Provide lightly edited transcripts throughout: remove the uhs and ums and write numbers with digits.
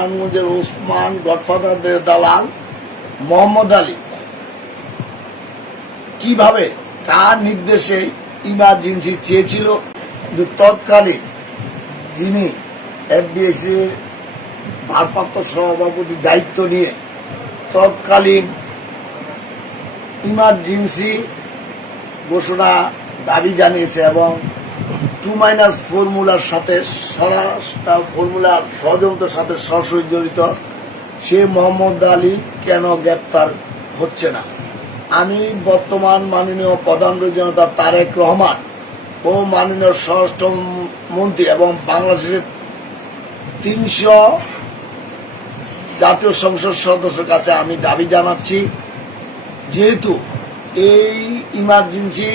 নারায়ণগঞ্জের ওসমান গডফাদারদের দালাল মোহাম্মদ আলী কিভাবে কার নির্দেশে ইমার্জেন্সি চেয়েছিল, কিন্তু তৎকালীন যিনি এফডিএসির ভারপ্রাপ্ত সভাপতি দায়িত্ব নিয়ে তৎকালীন ইমার্জেন্সি ঘোষণা দাবি জানিয়েছে এবং 2- ফর্মুলার সাথে ফর্মুলার ষড়যন্ত্রের সাথে সরাসরি জড়িত সে মোহাম্মদ আলী কেন গ্রেপ্তার হচ্ছে না। আমি বর্তমান মাননীয় প্রধান জনতা তারেক রহমান ও মাননীয় স্বরাষ্ট্র মন্ত্রী এবং বাংলাদেশের 300 জাতীয় সংসদ সদস্যের কাছে আমি দাবি জানাচ্ছি, যেহেতু এই ইমার্জেন্সি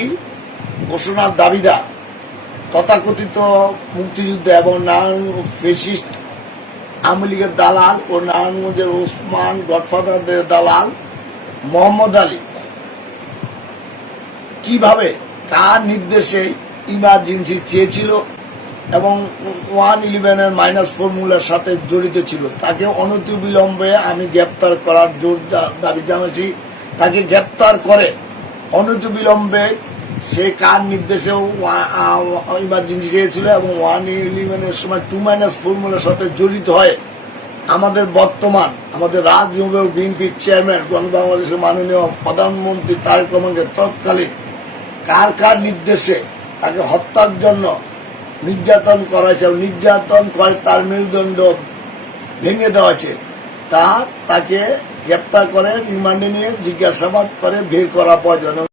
ঘোষণার দাবিদার তথাকথিত মুক্তিযুদ্ধ এবং ফ্যাসিস্ট আওয়ামী লীগের দালাল ও নারায়ণগঞ্জের ওসমান গডফাদারদের দালাল মোহাম্মদ আলী কিভাবে কার নির্দেশে ইমার্জেন্সি চেয়েছিল এবং 111 ফর্মুলার সাথে জড়িত ছিল, তাকে অনতিবিলম্বে আমি গ্রেপ্তার করার জোর দাবি জানাচ্ছি। তাকে গ্রেপ্তার করে অনতিবিলম্বে সে কার নির্দেশে ইমার্জেন্সি চেয়েছিল এবং 111 সময় 2- ফর্মুলার সাথে জড়িত হয় আমাদের বর্তমান আমাদের রাজ্য বিএনপির চেয়ারম্যান বাংলাদেশের মাননীয় প্রধানমন্ত্রী তারেক রহমানকে তৎকালীন কার নির্দেশে তাকে হত্যার জন্য নির্যাতন করা হয়েছে এবং নির্যাতন করে তার মেরুদণ্ড ভেঙে দেওয়া হয়েছে, তাকে গ্রেপ্তার করে রিমান্ডে নিয়ে জিজ্ঞাসাবাদ করে বের করা প্রয়োজন।